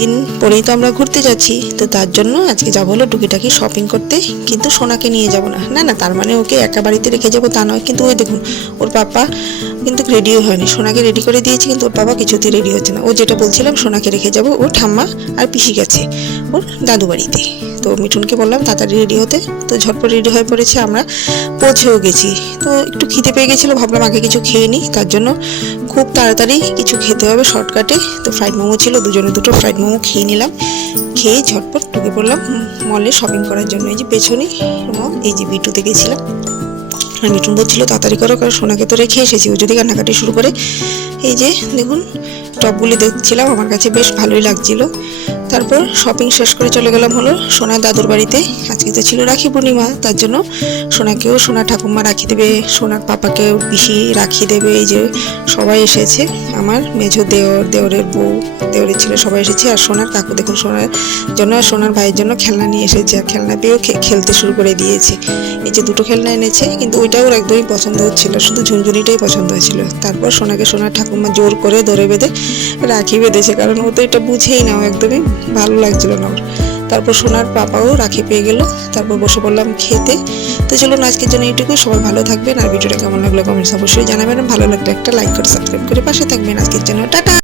দিন পরেই তো আমরা ঘুরতে যাচ্ছি, তো তার জন্য আজকে যাবো হলো টুকিটাকি শপিং করতে। কিন্তু সোনাকে নিয়ে যাব না, না না, তার মানে ওকে একা বাড়িতে রেখে যাবো তা নয়। কিন্তু ওই দেখুন, ওর পাপা কিন্তু রেডিও হয়নি। সোনাকে রেডি করে দিয়েছি, কিন্তু ওর বাবা কিছুতেই রেডি হচ্ছে না। ও যেটা বলছিলাম সোনাকে রেখে যাব, ও ঠাম্মা আর পিসি গেছে ওর দাদু বাড়িতে। তো মিঠুনকে বললাম তাড়াতাড়ি রেডি হতে, তো ঝটপট রেডি হয়ে পড়েছে। আমরা পৌঁছেও গেছি। তো একটু খিদে পেয়ে গেছিলো, ভাবলাম আগে কিছু খেয়ে নিই, তার জন্য খুব তাড়াতাড়ি কিছু খেতে হবে শর্টকাটে। তো ফ্রাইড মোমো ছিল, দুজনে দুটো ফ্রাইড মোমো খেয়ে নিলাম। খেয়ে ঝটপট ঢুকে পড়লাম মলে শপিং করার জন্য। এই যে পেছনে এই যে বিটুতে গেছিলাম। আর মিঠুন বলছিল তাড়াতাড়ি করো, কারণ সোনাকে তো রেখে এসেছি, ও যদি কান্নাকাটি শুরু করে। এই যে দেখুন টপগুলি দেখছিলাম, আমার কাছে বেশ ভালোই লাগছিল। তারপর শপিং শেষ করে চলে গেলাম হলো সোনার দাদুর বাড়িতে। আজকে তো ছিল রাখি পূর্ণিমা, তার জন্য সোনাকেও সোনার ঠাকুমা রাখি দেবে, সোনার পাপাকেও পিসি রাখি দেবে। এই যে সবাই এসেছে, আমার মেজো দেওর, দেওরের বউ, দেওরের ছেলে সবাই এসেছে। আর সোনার কাকু দেখুন সোনার জন্য, সোনার ভাইয়ের জন্য খেলনা নিয়ে এসেছে। আর খেলনা পেয়েও খেলতে শুরু করে দিয়েছে। এই যে দুটো খেলনা এনেছে, কিন্তু ওইটাও একদমই পছন্দ হচ্ছিল, শুধু ঝুনঝুনিটাই পছন্দ হয়েছিল। তারপর সোনাকে সোনার ঠাকুমা জোর করে ধরে বেঁধে রাখি বেঁধেছে, কারণ ও তো এটা বুঝেই না, একদমই ভালো লাগছিল না ওর। তারপর সোনার পাপাও রাখি পেয়ে গেল। তারপর বসে পড়লাম খেতে। তো চলুন আজকের জন্য এইটুকুই। সবাই ভালো থাকবেন, আর ভিডিওটা কেমন লাগলো কমেন্টস অবশ্যই জানাবেন। ভালো লাগলে একটা লাইক করে সাবস্ক্রাইব করে পাশে থাকবেন। আজকের জন্য টাটা।